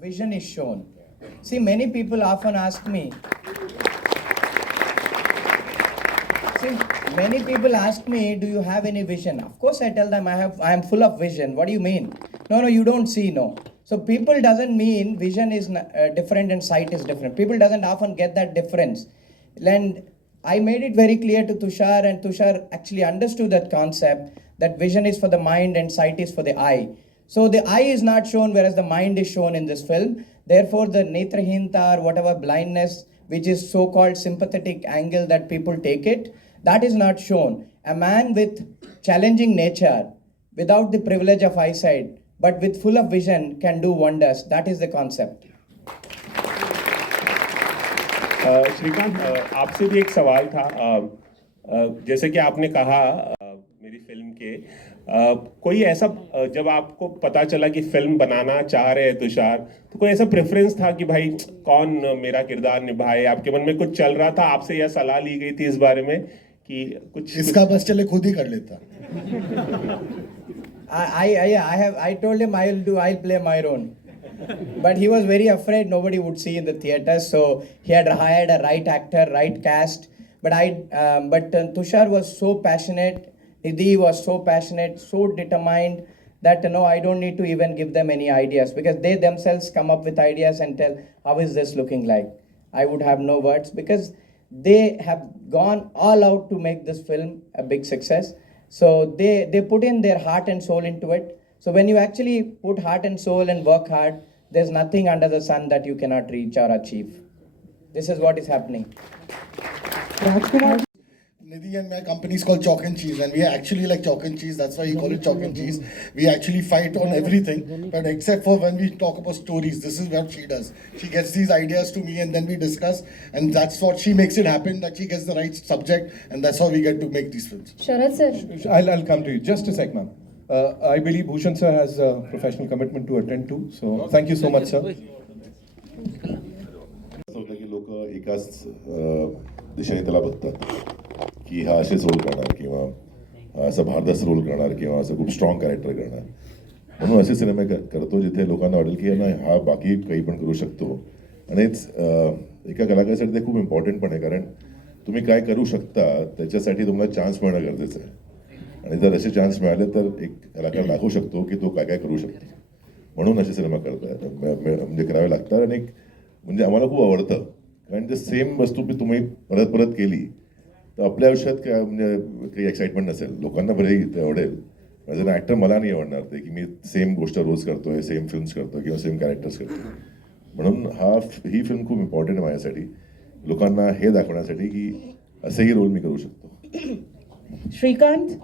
vision is shown. See, many people often ask me, many people ask me, do you have any vision? Of course, I tell them I am full of vision. What do you mean? No, you don't see, no. So people doesn't mean vision is different and sight is different. People doesn't often get that difference. And I made it very clear to Tushar, and Tushar actually understood that concept, that vision is for the mind and sight is for the eye. So the eye is not shown, whereas the mind is shown in this film. Therefore, the netrahinta or whatever blindness, which is so-called sympathetic angle that people take it, that is not shown. A man with challenging nature, without the privilege of eyesight, but with full of vision, can do wonders. That is the concept. Shrikant, आपसे भी एक सवाल था। जैसे कि आपने कहा मेरी फिल्म के कोई ऐसा, जब आपको पता चला कि फिल्म बनाना चाह रहे हैं तुषार, तो कोई ऐसा प्रेफरेंस था कि भाई कौन मेरा किरदार निभाए? आपके मन में कुछ चल रहा था? आपसे यह सलाह ली गई थी इस बारे में कि कुछ इसका बस चले खुद ही कर लेता? I told him I'll play my role. But he was very afraid nobody would see in the theater, so he had hired a right actor, right cast. But Tushar was so passionate, Nidhi was so passionate, so determined that I don't need to even give them any ideas, because they themselves come up with ideas and tell, how is this looking like? I would have no words, because they have gone all out to make this film a big success. So they put in their heart and soul into it. So when you actually put heart and soul and work hard, there's nothing under the sun that you cannot reach or achieve. This is what is happening. Nidhi and my company is called Chalk and Cheese, and we are actually like chalk and cheese. That's why you call it Chalk and Cheese. We actually fight on everything, but except for when we talk about stories, this is what she does. She gets these ideas to me, and then we discuss, and that's what she makes it happen. That she gets the right subject, and that's how we get to make these films. Sharad sir, I'll come to you. Just a sec, ma'am. I believe Bhushan sir has a professional commitment to attend to. So thank you so much, sir. की लोक एकाच दिशेने त्याला बघतात की हा असेच role करणार किंवा असं भारदास रोल करणार किंवा असं खूप स्ट्रॉंग कॅरेक्टर करणार, म्हणून असे सिनेमे करतो जिथे लोकांना वाटेल की नाही हा बाकी काही पण करू शकतो. आणि एका कलाकारासाठी ते खूप इम्पॉर्टंट पण आहे, कारण तुम्ही काय करू शकता त्याच्यासाठी तुम्हाला चान्स मिळणं गरजेचं आहे. आणि जर असे चान्स मिळाले तर एक कलाकार दाखवू शकतो की तो काय काय करू शकतो, म्हणून असे सिनेमा करतात म्हणजे करावे लागतात. आणि म्हणजे आम्हाला खूप आवडतं, कारण ते सेम वस्तू तुम्ही परत परत केली तर आपल्या आयुष्यात काय म्हणजे काही एक्साइटमेंट नसेल. लोकांना बरे ते आवडेल, ॲज अन ॲक्टर मला नाही आवडणार ते की मी सेम गोष्ट रोज करतोय, सेम फिल्म्स करतो किंवा सेम कॅरेक्टर्स करतो. म्हणून ही फिल्म खूप इम्पॉर्टंट आहे माझ्यासाठी, लोकांना हे दाखवण्यासाठी की असेही रोल मी करू शकतो. Shrikant.